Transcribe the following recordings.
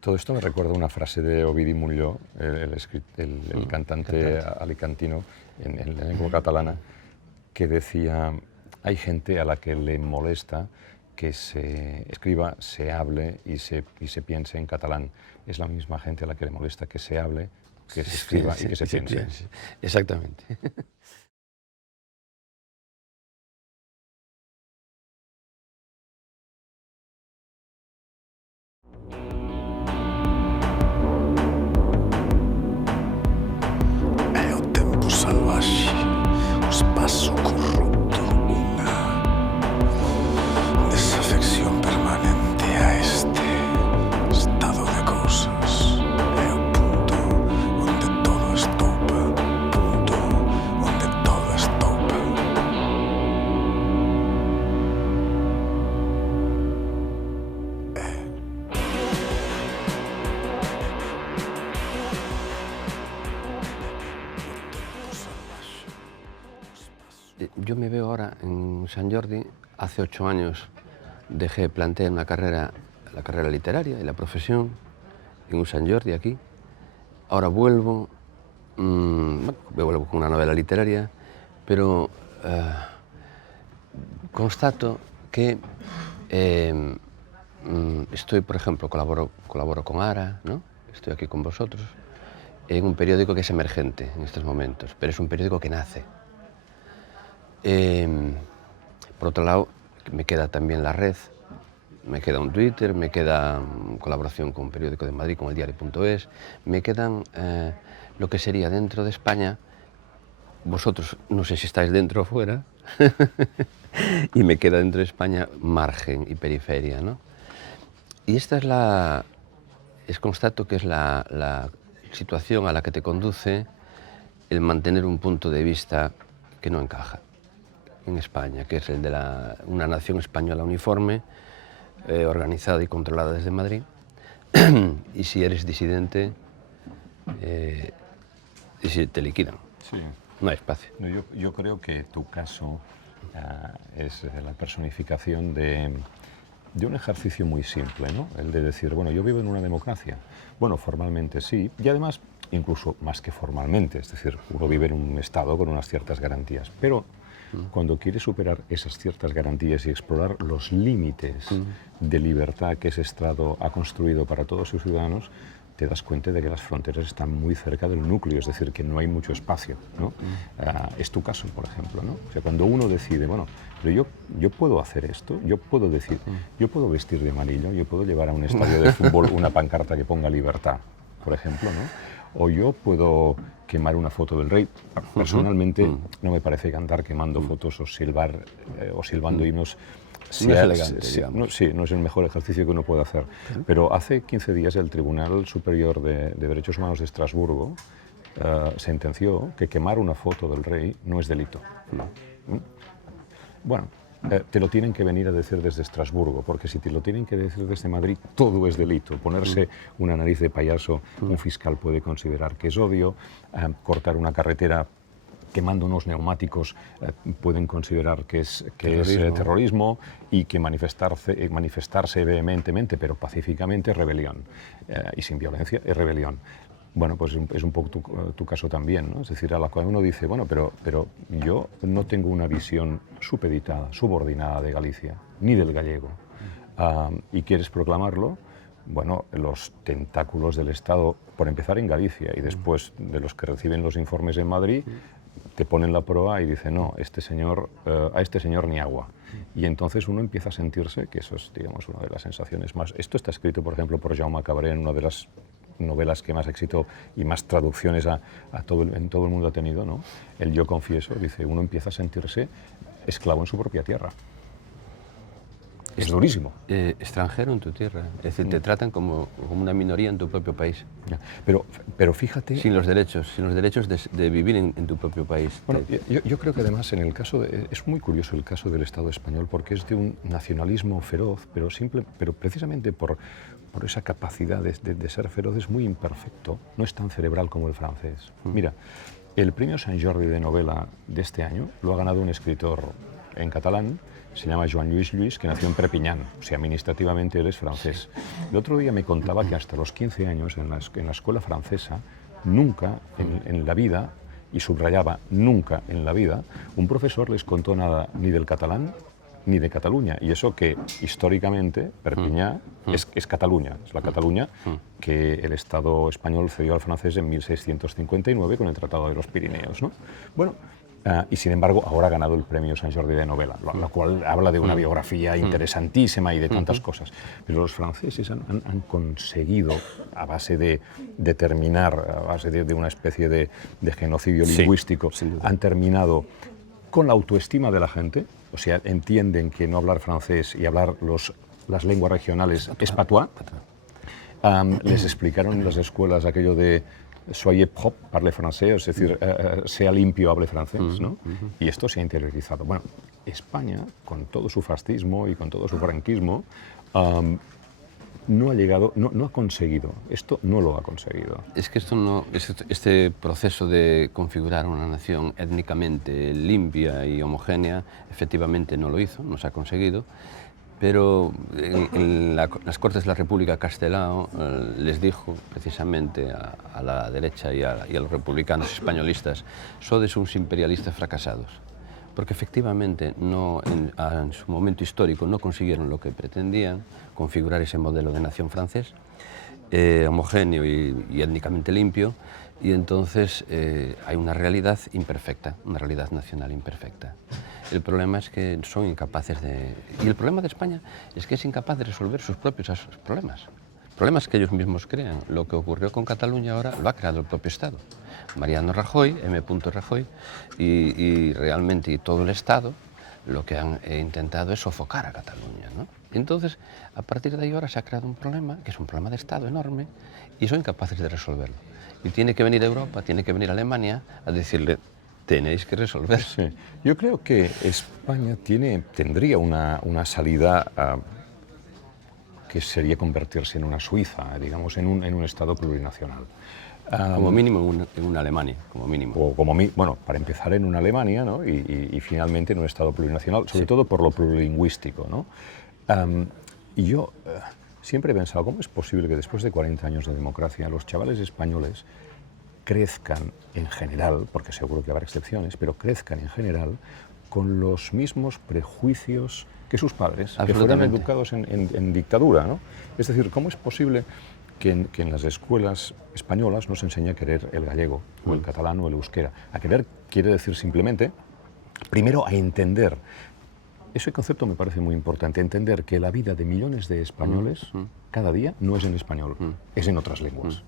Todo esto me recuerda una frase de Ovidi Montllor, el cantante alicantino en la lengua catalana, que decía, hay gente a la que le molesta que se escriba, se hable y se piense en catalán. Es la misma gente a la que le molesta que se hable, que se escriba y que se piense. Exactamente. È un tempo salvaje, un espacio corrupto, una desafección permanente a este estado de cosas. È un punto donde todo estopa, punto donde todo estopa. Yo me veo ahora en Sant Jordi. Hace 8 años planteé una carrera, la carrera literaria y la profesión en un Sant Jordi aquí. Ahora vuelvo, vuelvo con una novela literaria, pero constato que estoy, por ejemplo, colaboro con Ara, ¿no? Estoy aquí con vosotros, en un periódico que es emergente en estos momentos, pero es un periódico que nace. Por otro lado, me queda también la red, me queda un Twitter, me queda colaboración con un periódico de Madrid, con el diario.es, me quedan lo que sería dentro de España. Vosotros no sé si estáis dentro o fuera, y me queda dentro de España margen y periferia, ¿no? Y esta constato que es la situación a la que te conduce el mantener un punto de vista que no encaja en España, que es el de una nación española uniforme, organizada y controlada desde Madrid. Y si eres disidente, te liquidan. Sí. No hay espacio. No, yo creo que tu caso es la personificación de un ejercicio muy simple, ¿no? El de decir, bueno, yo vivo en una democracia. Bueno, formalmente sí, y además, incluso más que formalmente, es decir, uno vive en un Estado con unas ciertas garantías, pero cuando quiere superar esas ciertas garantías y explorar los límites de libertad que ese Estado ha construido para todos sus ciudadanos, te das cuenta de que las fronteras están muy cerca del núcleo, es decir, que no hay mucho espacio, ¿no? Es tu caso, por ejemplo, ¿no? O sea, cuando uno decide, bueno, pero yo puedo hacer esto, yo puedo decir, yo puedo vestir de amarillo, yo puedo llevar a un estadio de fútbol una pancarta que ponga libertad, por ejemplo, ¿no? O yo puedo quemar una foto del rey. Personalmente no me parece que andar quemando fotos o silbando himnos No es elegante, digamos. sí, no es el mejor ejercicio que uno puede hacer. Pero hace 15 días el Tribunal Superior de Derechos Humanos de Estrasburgo sentenció que quemar una foto del rey no es delito. Bueno, te lo tienen que venir a decir desde Estrasburgo, porque si te lo tienen que decir desde Madrid, todo es delito. Ponerse una nariz de payaso, un fiscal puede considerar que es odio, cortar una carretera quemando unos neumáticos pueden considerar que es terrorismo y que manifestarse vehementemente, pero pacíficamente, es rebelión. Y sin violencia, es rebelión. Bueno, pues es un poco tu caso también, ¿no? Es decir, a la cual uno dice, bueno, pero yo no tengo una visión supeditada, subordinada de Galicia, ni del gallego, y quieres proclamarlo. Bueno, los tentáculos del Estado, por empezar en Galicia y después de los que reciben los informes en Madrid, te ponen la proa y dicen, no, a este señor ni agua. Y entonces uno empieza a sentirse, que eso es, digamos, una de las sensaciones más... Esto está escrito, por ejemplo, por Jaume Cabré en una de las novelas que más éxito y más traducciones en todo el mundo ha tenido, ¿no? El Yo confieso, dice, uno empieza a sentirse esclavo en su propia tierra. Es durísimo. Extranjero en tu tierra, es decir, te tratan como una minoría en tu propio país. Pero fíjate... Sin los derechos de vivir en tu propio país. Bueno, yo creo que además en el caso es muy curioso el caso del Estado español porque es de un nacionalismo feroz, pero precisamente por esa capacidad de ser feroz es muy imperfecto, no es tan cerebral como el francés. Mira, el premio Sant Jordi de novela de este año lo ha ganado un escritor en catalán se llama Joan Lluís, que nació en Perpiñán, o sea, administrativamente él es francés. El otro día me contaba que hasta los 15 años en la escuela francesa, nunca en la vida, y subrayaba nunca en la vida, un profesor les contó nada ni del catalán ni de Cataluña. Y eso que históricamente Perpiñán es Cataluña, es la Cataluña que el Estado español cedió al francés en 1659 con el Tratado de los Pirineos, ¿no? Bueno, y sin embargo ahora ha ganado el premio Sant Jordi de novela, lo cual habla de una biografía interesantísima y de tantas cosas. Pero los franceses han conseguido, a base de terminar, a base de una especie de genocidio lingüístico, han terminado con la autoestima de la gente, o sea, entienden que no hablar francés y hablar las lenguas regionales es patois. Les explicaron en las escuelas aquello de soyez propre, parle français, es decir, sea limpio, hable francés, ¿no? Y esto se ha interiorizado. Bueno, España, con todo su fascismo y con todo su franquismo, no ha llegado, no ha conseguido, esto no lo ha conseguido. Es que este proceso de configurar una nación étnicamente limpia y homogénea, efectivamente no lo hizo, no se ha conseguido, pero en las Cortes de la República Castelao les dijo precisamente a la derecha y a los republicanos españolistas: sodes uns imperialistas fracasados, porque efectivamente en su momento histórico no consiguieron lo que pretendían, configurar ese modelo de nación francés, homogéneo y étnicamente limpio, y entonces hay una realidad imperfecta, una realidad nacional imperfecta. El problema es que son incapaces de... Y el problema de España es que es incapaz de resolver sus propios problemas que ellos mismos crean. Lo que ocurrió con Cataluña ahora lo ha creado el propio Estado. Mariano Rajoy, M. Rajoy, y realmente todo el Estado lo que han intentado es sofocar a Cataluña, ¿no? Entonces, a partir de ahí ahora se ha creado un problema, que es un problema de Estado enorme, y son incapaces de resolverlo. Y tiene que venir Europa, tiene que venir Alemania a decirle: tenéis que resolver. Sí. Yo creo que España tendría una salida que sería convertirse en una Suiza, digamos, en un Estado plurinacional. Como mínimo en una Alemania, como mínimo. O bueno, para empezar en una Alemania, ¿no? y finalmente en un Estado plurinacional, sobre todo por lo plurilingüístico, ¿no? Y yo siempre he pensado, ¿cómo es posible que después de 40 años de democracia los chavales españoles crezcan en general, porque seguro que habrá excepciones, pero crezcan en general con los mismos prejuicios que sus padres, que fueron educados en dictadura, ¿no? Es decir, ¿cómo es posible que en las escuelas españolas no se enseña a querer el gallego, o el catalán, o el euskera? A querer quiere decir simplemente, primero, a entender. Ese concepto me parece muy importante, entender que la vida de millones de españoles cada día no es en español, es en otras lenguas.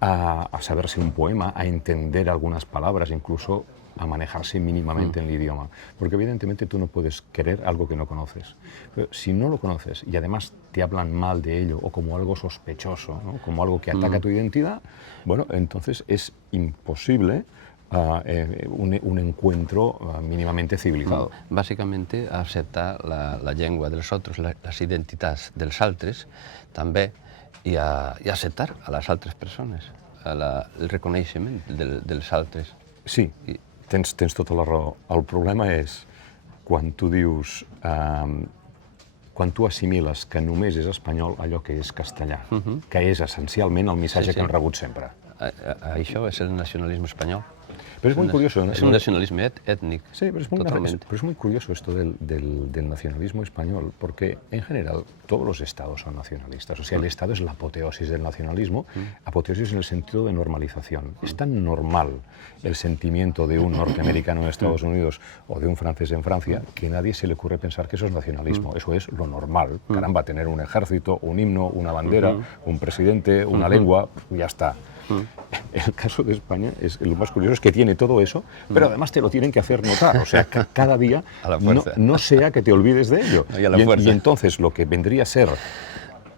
A saberse un poema, a entender algunas palabras, incluso a manejarse mínimamente en el idioma. Porque evidentemente tú no puedes querer algo que no conoces. Pero si no lo conoces y además te hablan mal de ello o como algo sospechoso, ¿no? Como algo que ataca tu identidad, bueno, entonces es imposible un encuentro mínimamente civilizado. Básicamente, acceptar la llengua dels altres, les identitats dels altres, també, i acceptar a les altres persones, el reconeixement dels altres. Sí, tens tota la raó. El problema és quan tu dius, quan tu assimiles que només és espanyol allò que és castellà, que és essencialment el missatge que hem rebut sempre. Això és el nacionalisme espanyol. Pero es muy curioso, ¿no? Es un nacionalismo étnico. Sí, pero es muy curioso esto del nacionalismo español, porque en general todos los estados son nacionalistas. O sea, el Estado es la apoteosis del nacionalismo, apoteosis en el sentido de normalización. Es tan normal el sentimiento de un norteamericano en Estados Unidos o de un francés en Francia que a nadie se le ocurre pensar que eso es nacionalismo. Eso es lo normal. Caramba, tener un ejército, un himno, una bandera, un presidente, una lengua, ya está. El caso de España, lo más curioso es que tiene todo eso, pero además te lo tienen que hacer notar, o sea, cada día no sea que te olvides de ello. Y entonces lo que vendría a ser,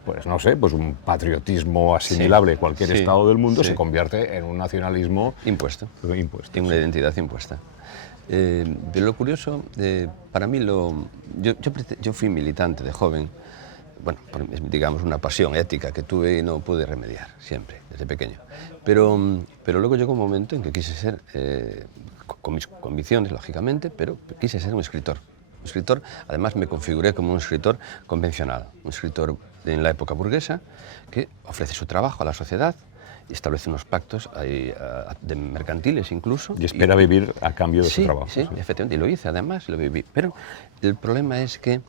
pues no sé, pues un patriotismo asimilable a cualquier estado del mundo se convierte en un nacionalismo impuesto. Tiene una identidad impuesta. Pero lo curioso, para mí, yo fui militante de joven. Bueno, digamos, una pasión ética que tuve y no pude remediar, siempre, desde pequeño. Pero luego llegó un momento en que quise ser, con mis convicciones, lógicamente, pero quise ser un escritor. escritor, además me configuré como un escritor convencional, un escritor en la época burguesa que ofrece su trabajo a la sociedad y establece unos pactos de mercantiles incluso. Y espera vivir a cambio de su trabajo. Sí, efectivamente, y lo hice además, y lo viví. Pero el problema es que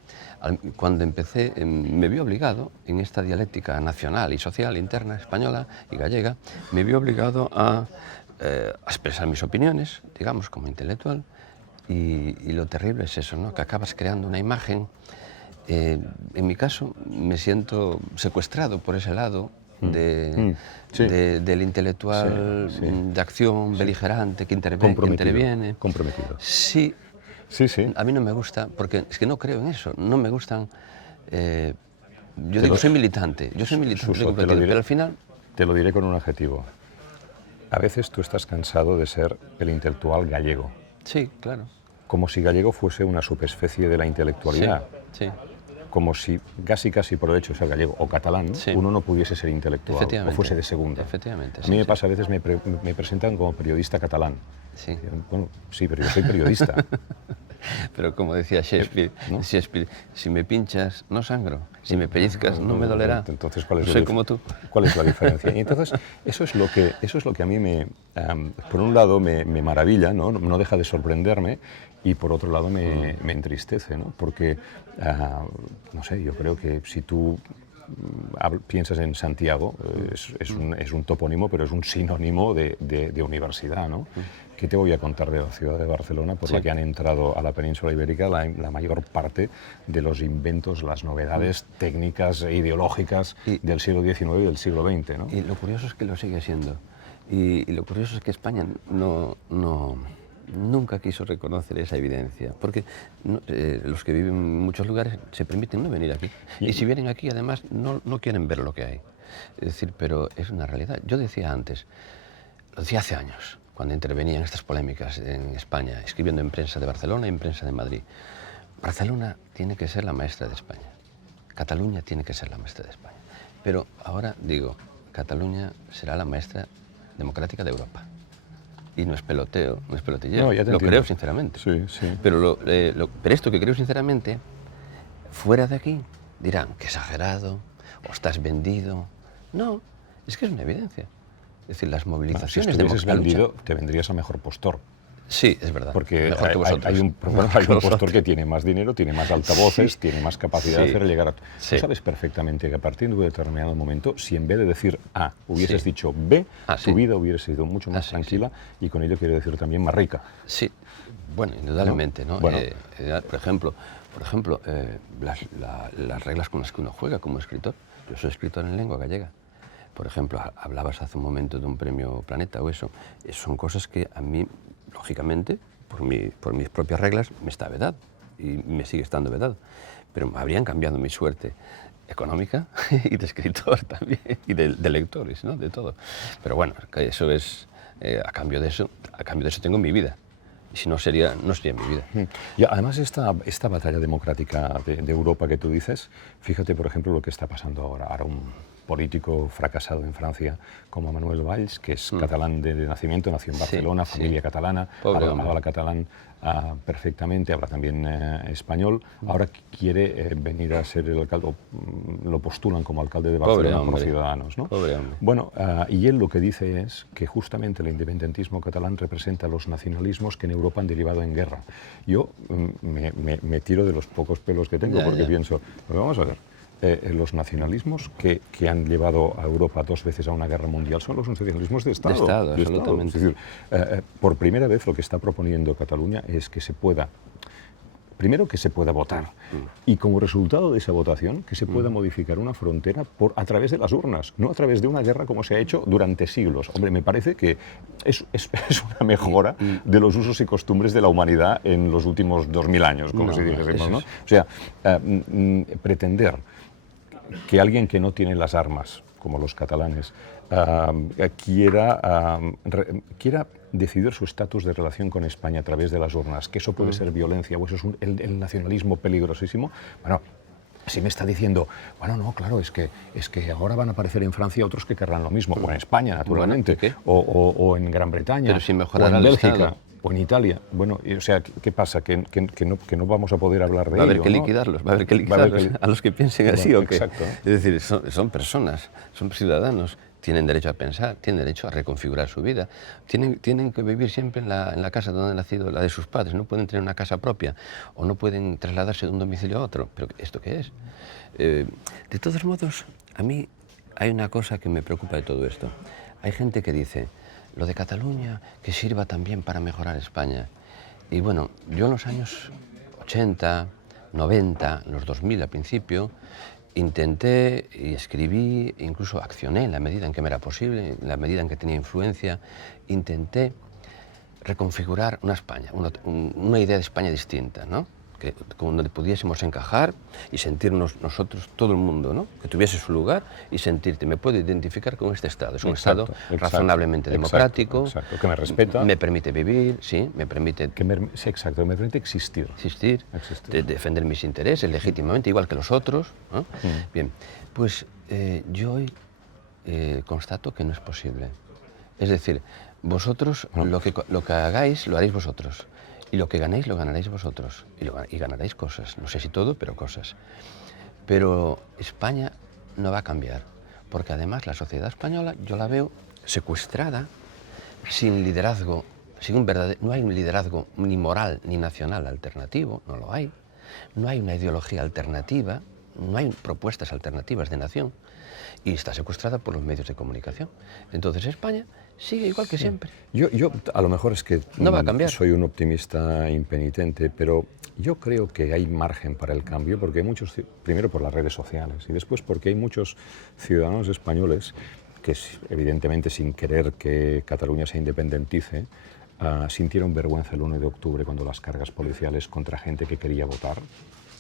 cuando empecé me vi obligado, en esta dialéctica nacional y social interna española y gallega, me vi obligado a expresar mis opiniones, digamos, como intelectual, y lo terrible es eso, ¿no? Que acabas creando una imagen. En mi caso, me siento secuestrado por ese lado del intelectual de acción, beligerante, que interviene. Comprometido. Sí, sí. A mí no me gusta, porque es que no creo en eso, no me gustan. Yo digo, soy militante, Suso, pero al final. Te lo diré con un adjetivo. A veces tú estás cansado de ser el intelectual gallego. Sí, claro. Como si gallego fuese una subespecie de la intelectualidad. Sí. Como si casi por el hecho de ser gallego o catalán, uno no pudiese ser intelectual o fuese de segunda. Efectivamente. A mí me pasa, a veces me presentan como periodista catalán. Sí. Bueno, sí, pero yo soy periodista. Pero como decía Shakespeare, ¿no? Si me pinchas, no sangro. Si me pellizcas, no me dolerá. Entonces, soy como tú. ¿Cuál es la diferencia? Y entonces, eso es lo que a mí por un lado me maravilla, no deja de sorprenderme, y por otro lado me entristece, ¿no? Porque, no sé, yo creo que si tú piensas en Santiago, es un topónimo, pero es un sinónimo de universidad, ¿no? ¿Qué te voy a contar de la ciudad de Barcelona, por la que han entrado a la península ibérica la mayor parte de los inventos, las novedades técnicas e ideológicas del siglo XIX y del siglo XX, ¿no? Y lo curioso es que lo sigue siendo. Y lo curioso es que España nunca quiso reconocer esa evidencia, porque los que viven en muchos lugares se permiten no venir aquí. Y si vienen aquí, además, no quieren ver lo que hay. Es decir, pero es una realidad. Yo decía antes, lo decía hace años, cuando intervenía en estas polémicas en España, escribiendo en prensa de Barcelona y en prensa de Madrid. Barcelona tiene que ser la maestra de España. Cataluña tiene que ser la maestra de España. Pero ahora digo, Cataluña será la maestra democrática de Europa. Y no es peloteo, no es pelotilleo. No, ya te lo entiendo. creo sinceramente. Sí. Pero esto que creo sinceramente, fuera de aquí dirán que exagerado o estás vendido. No, es que es una evidencia. Es decir, las movilizaciones si estuvieses democráticas. vendido, te vendrías a mejor postor. Sí, es verdad. Porque mejor que vosotros. hay un postor que tiene más dinero, tiene más altavoces, tiene más capacidad de hacer llegar a... Tú sabes perfectamente que a partir de un determinado momento, si en vez de decir A hubieses dicho B, tu vida hubiese sido mucho más tranquila y con ello quiero decir también más rica. Sí, bueno, indudablemente, ¿no? Bueno. Por ejemplo, las reglas con las que uno juega como escritor. Yo soy escritor en lengua gallega. Por ejemplo, hablabas hace un momento de un premio Planeta o eso. Son cosas que a mí, lógicamente, por mis propias reglas, me está vedado y me sigue estando vedado. Pero habrían cambiado mi suerte económica y de escritor también, y de lectores, ¿no? De todo. Pero bueno, eso es, a cambio de eso tengo mi vida. Y si no sería mi vida. Y además esta batalla democrática de Europa que tú dices, fíjate por ejemplo lo que está pasando ahora. Ahora un político fracasado en Francia como Manuel Valls, que es catalán de nacimiento, nació en Barcelona, familia catalana, habla catalán perfectamente, habla también español. Ahora quiere venir a ser el alcalde, lo postulan como alcalde de Barcelona por Ciudadanos, ¿no? Pobre hombre. Bueno, y él lo que dice es que justamente el independentismo catalán representa los nacionalismos que en Europa han derivado en guerra. Yo me tiro de los pocos pelos que tengo porque pienso, vamos a ver, los nacionalismos que han llevado a Europa 2 veces a una guerra mundial son los nacionalismos de Estado. De Estado, absolutamente. Es decir, por primera vez lo que está proponiendo Cataluña es que se pueda, primero que se pueda votar y como resultado de esa votación que se pueda modificar una frontera a través de las urnas, no a través de una guerra como se ha hecho durante siglos. Hombre, me parece que es una mejora de los usos y costumbres de la humanidad en los últimos 2000 años, como si dijésemos, ¿no? O sea, pretender que alguien que no tiene las armas, como los catalanes, quiera decidir su estatus de relación con España a través de las urnas, que eso puede ser violencia o eso es el nacionalismo peligrosísimo, bueno, si me está diciendo, bueno, no, claro, es que ahora van a aparecer en Francia otros que querrán lo mismo, o en España, naturalmente, Bueno, o en Gran Bretaña, pero sin o mejorar en al Bélgica. Estado. O en Italia. Bueno, o sea, ¿qué pasa? Que no vamos a poder hablar de ello. Va a haber que ¿no? liquidarlos, va a haber que liquidarlos a los que piensen así, Bueno, ¿o qué? exacto. Es decir, son personas, son ciudadanos, tienen derecho a pensar, tienen derecho a reconfigurar su vida, tienen que vivir siempre en la casa donde han nacido, la de sus padres, no pueden tener una casa propia o no pueden trasladarse de un domicilio a otro. ¿Pero esto qué es? De todos modos, a mí hay una cosa que me preocupa de todo esto. Hay gente que dice, lo de Cataluña, que sirva también para mejorar España. Y bueno, yo en los años 80, 90, en los 2000 al principio, intenté y escribí, incluso accioné en la medida en que me era posible, en la medida en que tenía influencia, intenté reconfigurar una España, una idea de España distinta, ¿no? Donde pudiésemos encajar y sentirnos nosotros, todo el mundo, ¿no? Que tuviese su lugar y sentirte, me puedo identificar con este Estado. Es un Estado razonablemente democrático, que me respeta, me permite vivir, sí, me permite... Sí, exacto, me permite existir. Defender mis intereses legítimamente, igual que los otros, ¿no? Bien, pues yo hoy constato que no es posible. Es decir, vosotros lo que hagáis, lo haréis vosotros. Y lo que ganéis, lo ganaréis vosotros. Y ganaréis cosas. No sé si todo, pero cosas. Pero España no va a cambiar. Porque además la sociedad española, yo la veo secuestrada, sin liderazgo, no hay un liderazgo ni moral ni nacional alternativo, no lo hay. No hay una ideología alternativa, no hay propuestas alternativas de nación. Y está secuestrada por los medios de comunicación. Entonces España sigue igual que siempre. Yo a lo mejor es que no va a cambiar. Soy un optimista impenitente, pero yo creo que hay margen para el cambio, porque hay muchos, primero por las redes sociales y después porque hay muchos ciudadanos españoles que evidentemente sin querer que Cataluña se independentice, sintieron vergüenza el 1 de octubre cuando las cargas policiales contra gente que quería votar,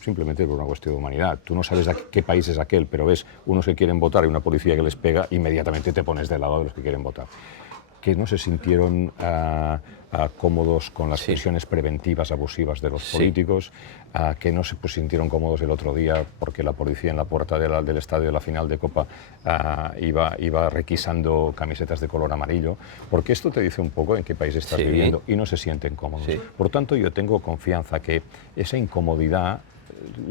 simplemente por una cuestión de humanidad. Tú no sabes qué país es aquel, pero ves unos que quieren votar y una policía que les pega, inmediatamente te pones del lado de los que quieren votar. Que no se sintieron cómodos con las presiones preventivas abusivas de los políticos, que no se sintieron cómodos el otro día porque la policía en la puerta del estadio de la final de Copa iba requisando camisetas de color amarillo, porque esto te dice un poco en qué país estás viviendo y no se sienten cómodos. Por tanto, yo tengo confianza que esa incomodidad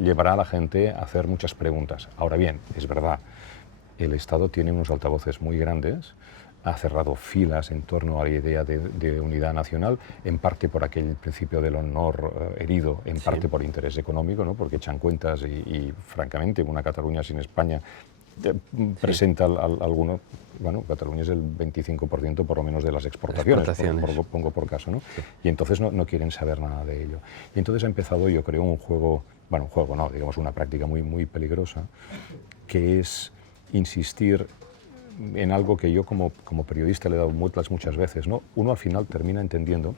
llevará a la gente a hacer muchas preguntas. Ahora bien, es verdad, el Estado tiene unos altavoces muy grandes, ha cerrado filas en torno a la idea de unidad nacional, en parte por aquel principio del honor herido, en parte por interés económico, ¿no? Porque echan cuentas y francamente, una Cataluña sin España presenta alguno. Bueno, Cataluña es el 25% por lo menos de las exportaciones. Pongo por caso, ¿no? Y entonces no quieren saber nada de ello. Y entonces ha empezado, yo creo, un juego no, digamos una práctica muy, muy peligrosa, que es insistir en algo que yo como periodista le he dado vueltas muchas veces, ¿no? Uno al final termina entendiendo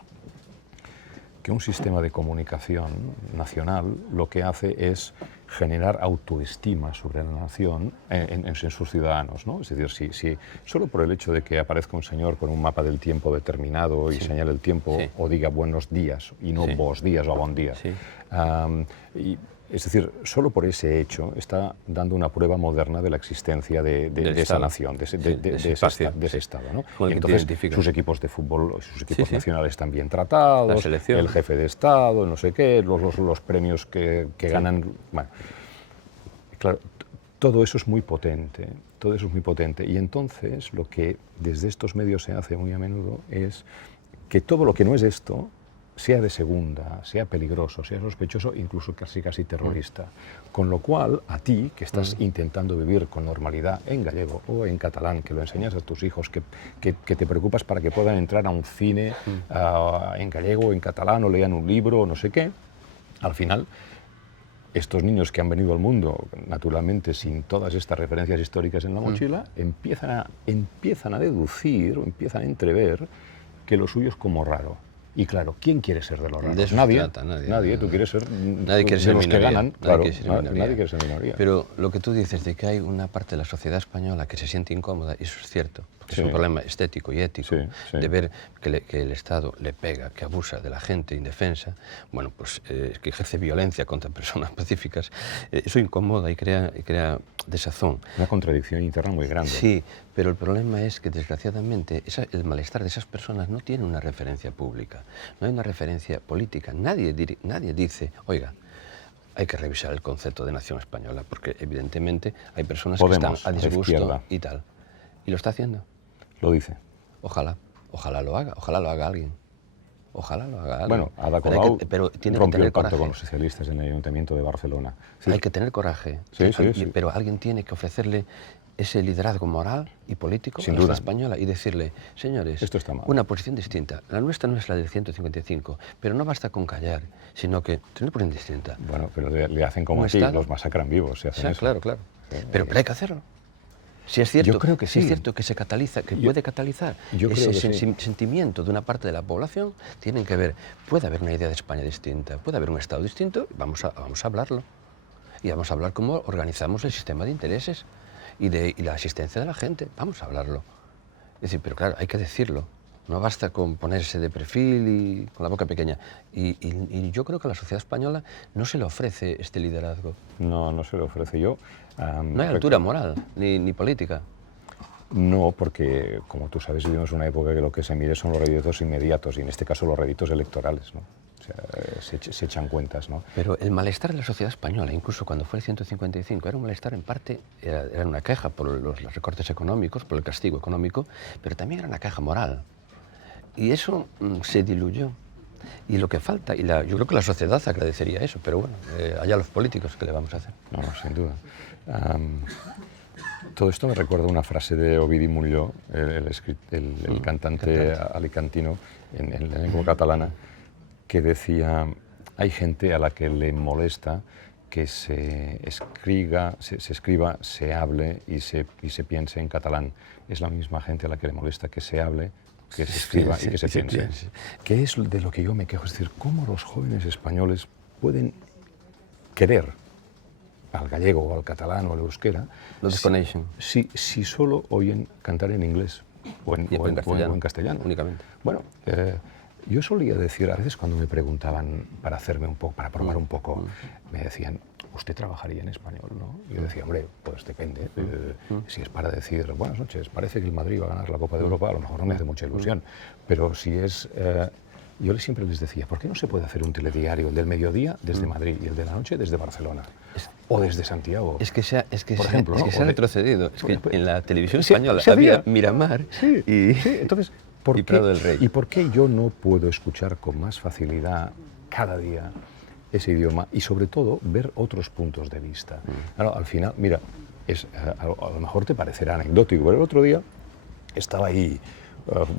que un sistema de comunicación nacional lo que hace es generar autoestima sobre la nación en sus ciudadanos, ¿no? Es decir, si solo por el hecho de que aparezca un señor con un mapa del tiempo determinado y señale el tiempo o diga buenos días y no vos días o bon día, es decir, solo por ese hecho está dando una prueba moderna de la existencia de esa nación, de ese Estado, ¿no? Y entonces sus equipos de fútbol, sus equipos nacionales están bien tratados, el jefe de Estado, no sé qué, los premios que ganan. Bueno, claro, todo eso es muy potente, y entonces lo que desde estos medios se hace muy a menudo es que todo lo que no es esto sea de segunda, sea peligroso, sea sospechoso, incluso casi terrorista. Con lo cual, a ti, que estás intentando vivir con normalidad en gallego o en catalán, que lo enseñas a tus hijos, que te preocupas para que puedan entrar a un cine en gallego o en catalán, o lean un libro, o no sé qué, al final, estos niños que han venido al mundo, naturalmente, sin todas estas referencias históricas en la mochila, empiezan a deducir, o empiezan a entrever que lo suyo es como raro. Y claro, ¿quién quiere ser de los raros? Nadie. Tú quieres ser nadie quiere ser de los minoría, que ganan. Nadie quiere ser minoría. Pero lo que tú dices de que hay una parte de la sociedad española que se siente incómoda, y eso es cierto, que Sí. es un problema estético y ético, Sí, sí. de ver que el Estado le pega, que abusa de la gente indefensa, bueno, pues que ejerce violencia contra personas pacíficas, eso incomoda y crea desazón. Una contradicción interna muy grande. Sí, pero el problema es que desgraciadamente el malestar de esas personas no tiene una referencia pública, no hay una referencia política. Nadie dice, oiga, hay que revisar el concepto de nación española, porque evidentemente hay personas Podemos, que están a la disgusto izquierda. y tal. Y lo está haciendo. Lo dice. Ojalá lo haga alguien. Ojalá lo haga alguien. Bueno, Ada Pero hay Colau pero tiene que rompió tener el pacto coraje. con los socialistas en el Ayuntamiento de Barcelona. Sí. Hay que tener coraje. Sí, sí, sí. Pero alguien tiene que ofrecerle ese liderazgo moral y político Sin a la duda. sociedad española y decirle, señores, Esto está mal. una posición distinta. La nuestra no es la del 155, pero no basta con callar, sino que tener una posición distinta. Bueno, pero le hacen como ¿Un aquí, Estado? los masacran vivos. Se hacen Sí, eso. claro. Pero hay que hacerlo. Si es cierto, Yo creo que si es sí. cierto que se cataliza, que puede catalizar yo creo ese que sí. sentimiento de una parte de la población, tienen que ver, puede haber una idea de España distinta, puede haber un Estado distinto, vamos a hablarlo. Y vamos a hablar cómo organizamos el sistema de intereses y la asistencia de la gente, vamos a hablarlo. Es decir, pero claro, hay que decirlo. No basta con ponerse de perfil y con la boca pequeña. Y yo creo que a la sociedad española no se le ofrece este liderazgo. No, no se lo ofrece yo. No hay altura moral ni política. No, porque, como tú sabes, vivimos una época que lo que se mide son los réditos inmediatos, y en este caso los réditos electorales, ¿no? O sea, se echan cuentas, ¿no? Pero el malestar de la sociedad española, incluso cuando fue el 155, era un malestar en parte, era una queja por los recortes económicos, por el castigo económico, pero también era una queja moral. Y eso se diluyó. Y lo que falta, yo creo que la sociedad agradecería eso, pero bueno, allá los políticos, ¿qué le vamos a hacer? No, sin duda. Todo esto me recuerda una frase de Ovidi Montllor, el cantante alicantino en la lengua catalana, que decía, hay gente a la que le molesta que se escriba, se hable y se piense en catalán. Es la misma gente a la que le molesta que se hable, que se escriba y que se piense. Que es de lo que yo me quejo, es decir, cómo los jóvenes españoles pueden querer al gallego o al catalán o al euskera si solo oyen cantar en inglés o en castellano. Únicamente. Bueno, yo solía decir, a veces cuando me preguntaban para hacerme un poco, para probar un poco, me decían, ¿usted trabajaría en español, no? Y yo decía, hombre, pues depende. Si es para decir, buenas noches, parece que el Madrid va a ganar la Copa de Europa, a lo mejor no me hace mucha ilusión. Pero si es... yo siempre les decía, ¿por qué no se puede hacer un telediario, el del mediodía desde Madrid y el de la noche desde Barcelona? O desde Santiago. Por ejemplo, se ha retrocedido. Es que en la televisión Sí, española se hacía. había Miramar Sí, y, sí. Entonces, y Prado del Rey. ¿Y por qué yo no puedo escuchar con más facilidad cada día ese idioma y sobre todo ver otros puntos de vista? Claro, al final, mira, a lo mejor te parecerá anecdótico, pero el otro día estaba ahí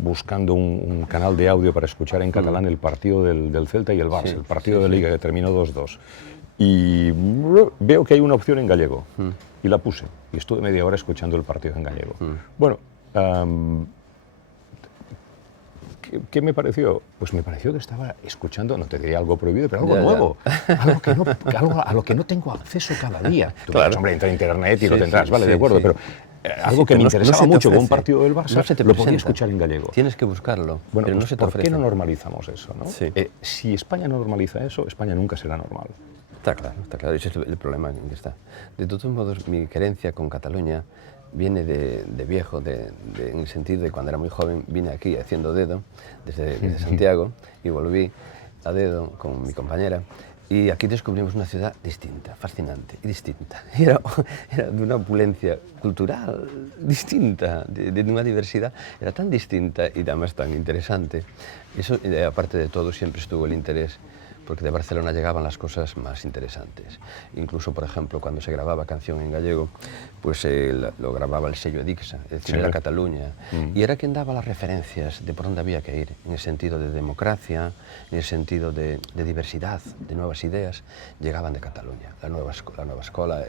buscando un canal de audio para escuchar en catalán el partido del Celta y el Barça, el partido de Liga que terminó 2-2. Y veo que hay una opción en gallego y la puse y estuve media hora escuchando el partido en gallego. Bueno, ¿qué me pareció? Pues me pareció que estaba escuchando, no te diría algo prohibido, pero algo nuevo, algo a lo que no tengo acceso cada día. Tú dirás, hombre, entra a internet y lo tendrás, vale, de acuerdo, pero algo que me interesaba mucho con un partido del Barça, lo podía escuchar en gallego. Tienes que buscarlo, bueno, pero pues no se te ¿por qué ofrece. no normalizamos eso, no? Sí. Si España no normaliza eso, España nunca será normal. Está claro, ese es el problema en que está. De todos modos, mi querencia con Cataluña viene de viejo, en el sentido de cuando era muy joven, vine aquí haciendo dedo desde Santiago y volví a dedo con mi compañera y aquí descubrimos una ciudad distinta, fascinante y distinta. Era de una opulencia cultural distinta, de una diversidad, era tan distinta y además tan interesante. Eso, aparte de todo, siempre estuvo el interés, porque de Barcelona llegaban las cosas más interesantes. Incluso, por ejemplo, cuando se grababa canción en gallego, pues lo grababa el sello Edixa, es decir, era Cataluña. Y era quien daba las referencias de por dónde había que ir, en el sentido de democracia, en el sentido de diversidad, de nuevas ideas, llegaban de Cataluña. La nueva escuela,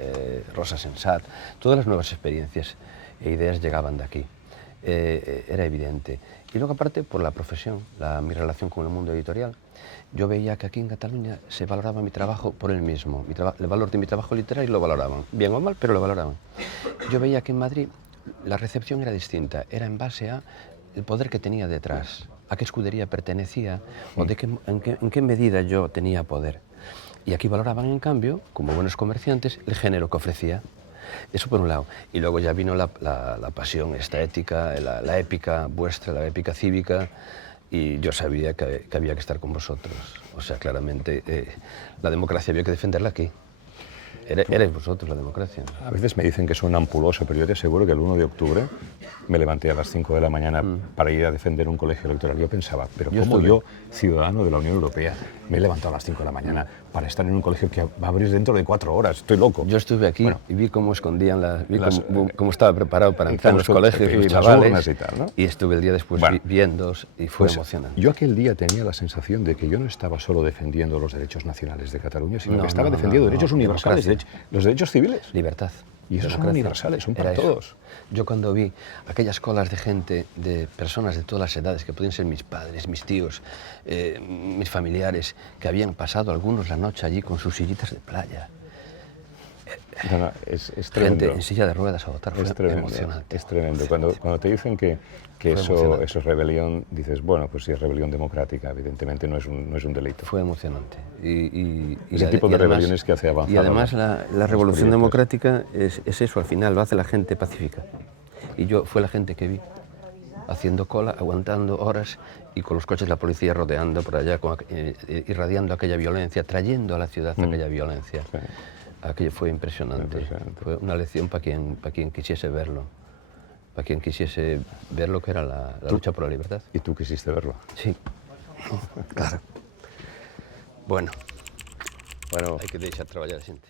Rosa Sensat, todas las nuevas experiencias e ideas llegaban de aquí. Era evidente. Y luego, aparte, por la profesión, mi relación con el mundo editorial, yo veía que aquí en Cataluña se valoraba mi trabajo por él mismo. El valor de mi trabajo literario lo valoraban. Bien o mal, pero lo valoraban. Yo veía que en Madrid la recepción era distinta, era en base a el poder que tenía detrás, a qué escudería pertenecía o en qué medida yo tenía poder. Y aquí valoraban, en cambio, como buenos comerciantes, el género que ofrecía. Eso por un lado. Y luego ya vino la pasión, esta ética, la épica vuestra, la épica cívica, y yo sabía que había que estar con vosotros. O sea, claramente, la democracia había que defenderla aquí. Erais vosotros la democracia. A veces me dicen que soy un ampuloso, pero yo te aseguro que el 1 de octubre me levanté a las 5 de la mañana para ir a defender un colegio electoral. Yo pensaba, pero ¿cómo yo, ciudadano de la Unión Europea, me he levantado a las 5 de la mañana para estar en un colegio que va a abrir dentro de 4 horas? Estoy loco. Yo estuve aquí y vi cómo escondían cómo estaba preparado para entrar en los colegios los chavales. Y tal, ¿no? Y estuve el día después viéndoos y fue emocionante. Yo aquel día tenía la sensación de que yo no estaba solo defendiendo los derechos nacionales de Cataluña, sino que estaba defendiendo derechos universales, los derechos civiles. Libertad. Y esos son universales, son para todos. Yo cuando vi aquellas colas de gente, de personas de todas las edades, que podían ser mis padres, mis tíos, mis familiares, que habían pasado algunos la noche allí con sus sillitas de playa. Es tremendo. Gente en silla de ruedas a votar, fue emocionante. Es tremendo. Cuando te dicen que eso es rebelión, dices, bueno, pues si es rebelión democrática, evidentemente no es un delito. Fue emocionante. Ese tipo de rebeliones que hace avanzar. Y además la revolución democrática es eso, al final lo hace la gente pacífica. Y fue la gente que vi, haciendo cola, aguantando horas y con los coches de la policía rodeando por allá, irradiando aquella violencia, trayendo a la ciudad aquella violencia. Sí. Aquello fue impresionante. Fue una lección para quien quisiese verlo. Para quien quisiese ver lo que era la lucha por la libertad. ¿Y tú quisiste verlo? Sí, claro. Bueno, hay que deixar traballar a xente.